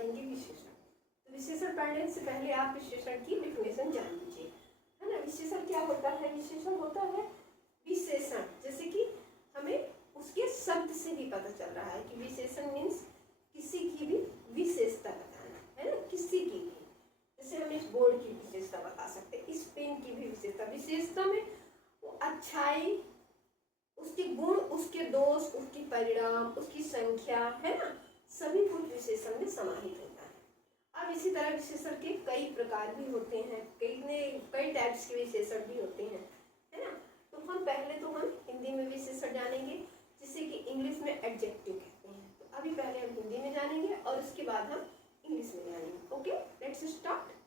पढ़ेंगे विशेषण। तो विशेषण पढ़ने से पहले आप विशेषण की डिफिनेशन जान लीजिए, है ना। विशेषण क्या होता है? विशेषण होता है विशेषण, जैसे कि हमें उसके शब्द से ही पता चल रहा है कि विशेषण मीन्स किसी की भी विशेषता बताना, है ना, किसी की भी। जैसे हम इस बोर्ड की विशेषता बता सकते हैं, इस पेन की भी विशेषता। विशेषता में वो अच्छाई, उसके गुण, उसके दोष, उसकी परिणाम, उसकी संख्या, है ना, सभी कुछ विशेषण में समाहित होता है। अब इसी तरह विशेषण के कई प्रकार भी होते हैं, कई टाइप्स के विशेषण भी होते हैं, है ना। तो हम हिंदी में विशेषण जानेंगे, जिसे कि इंग्लिश में एडजेक्टिव कहते हैं। तो अभी पहले हम हिंदी में जानेंगे और उसके बाद हम इंग्लिश में जानेंगे। Okay, let's start.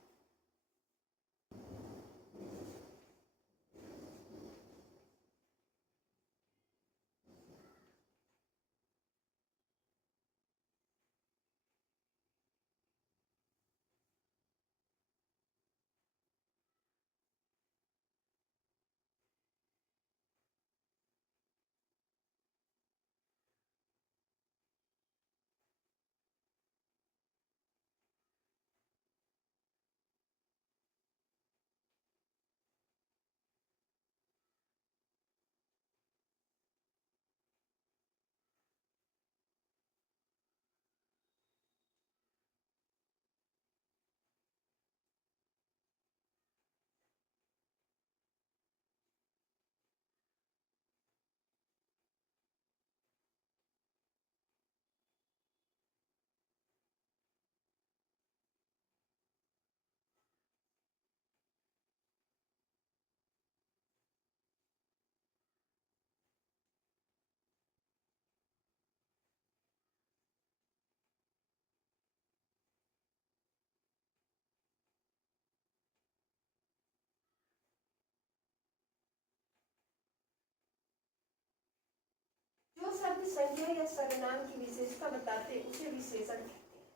जो शब्द संज्ञा या सर्वनाम की विशेषता बताते हैं उसे विशेषण कहते हैं,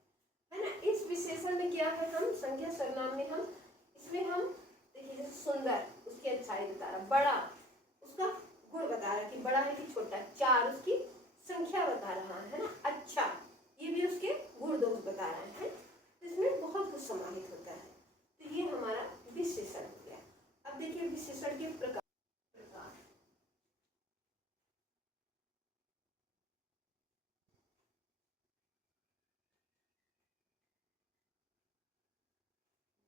है ना। इस विशेषण में क्या है, हम संज्ञा सर्वनाम में इसमें हम देखिए, जैसे सुंदर, उसकी अच्छाई बता रहा, बड़ा, उसका गुण बता रहा कि बड़ा है कि छोटा, चार, उसकी संख्या बता रहा है ना, अच्छा, ये भी उसके गुण दोष बता रहा है। तो इसमें बहुत कुछ समाहित होता है। तो ये हमारा विशेषण हो गया। अब देखिए विशेषण के प्रकार।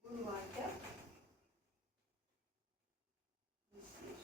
गुणवाचक विशेषण,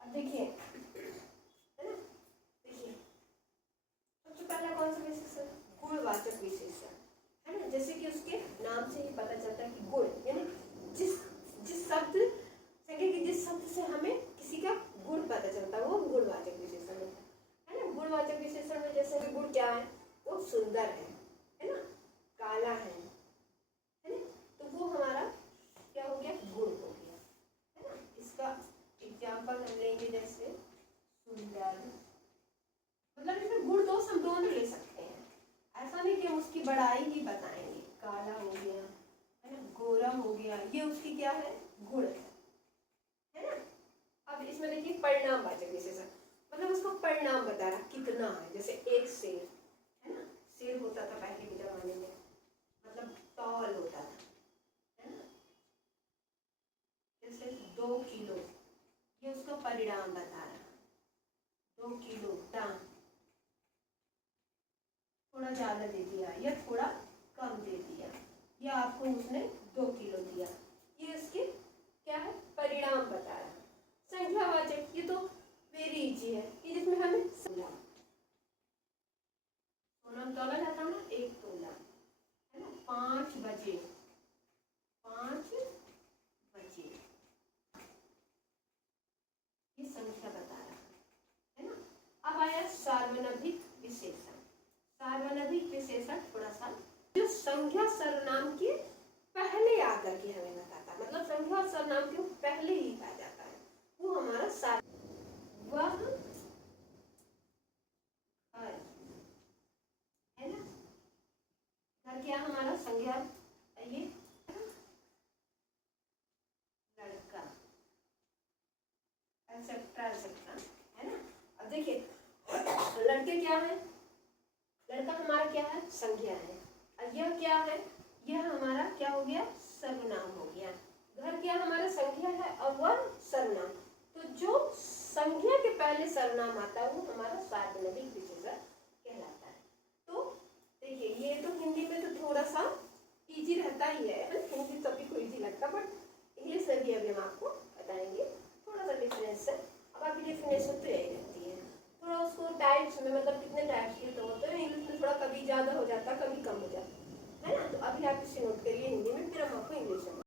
अब देखिए, है ना, देखिए सबसे पहला कौन सा विशेषण? गुणवाचक विशेषण, है ना। जैसे कि उसके नाम से ही पता चलता है कि गुण, यानी जिस जिस शब्द संज्ञा की जिस शब्द से हमें किसी का गुण पता चलता है वो गुणवाचक विशेषण है ना। गुणवाचक विशेषण में जैसे कि गुण क्या है, वो सुंदर है ना, काला है ना, तो वो हमारा क्या हो गया, गुण हो गया, है ना। इसका एग्जाम्पल हम लेंगे, जैसे सुंदर, मतलब इसमें गुण दोष हम दोनों ले सकते हैं, ऐसा नहीं कि हम उसकी बड़ाई ही बताएंगे। काला हो गया, है ना, गोरा हो गया, ये उसकी क्या है, गुण है ना। अब इसमें देखिए परिणामवाचक विशेषण, मतलब उसका परिणाम बता रहा कितना है। जैसे एक शेर, है ना, शेर होता था पहले के जमाने में, मतलब तौल होता था, ये आपको उसने 2 किलो दिया, ये इसके क्या है, परिणाम बता रहा है। संख्यावाचक ये तो वेरी इजी है, ये जिसमें हमें सोना तोला जाता है ना, 1 तोला है ना, 5 बजे, 5 बजे, ये संख्या बता रहा है ना। अब आया सार्वनाभिक विशेषण। सार्वनाभिक विशेषण थोड़ा सा जो संख्या सर्वनाम के पहले आकर के हमें बताता है, मतलब संख्या और सर्वनाम के पहले ही आ जाता है, वो हमारा वह है ना। घर क्या हमारा संज्ञा, ये लड़का, एक्सेट्रा एक्सेट्रा, है ना। अब देखिए लड़के क्या है, लड़का हमारा क्या है, संज्ञा है, और यह क्या है, यह हमारा क्या हो गया, सर्वनाम हो गया। घर क्या हमारा संख्या है और वह सर्वनाम, तो जो संख्या के पहले सर्वनाम आता है वो हमारा सार्वनामिक विशेषण कहलाता है। तो देखिए ये तो हिंदी में तो थोड़ा सा इजी रहता ही है, हिंदी सभी को इजी लगता है, बट इंग्लिश में भी अभी हम आपको बताएंगे, थोड़ा सा डिफरेंस है। अब आपकी डिफिनेशन तो यही रहती है, थोड़ा उसको टाइप्स में, मतलब कितने टाइप्स के तो होते हैं, इंग्लिश में थोड़ा कभी ज़्यादा हो जाता है कभी कम हो जाता है ना। तो अभी आप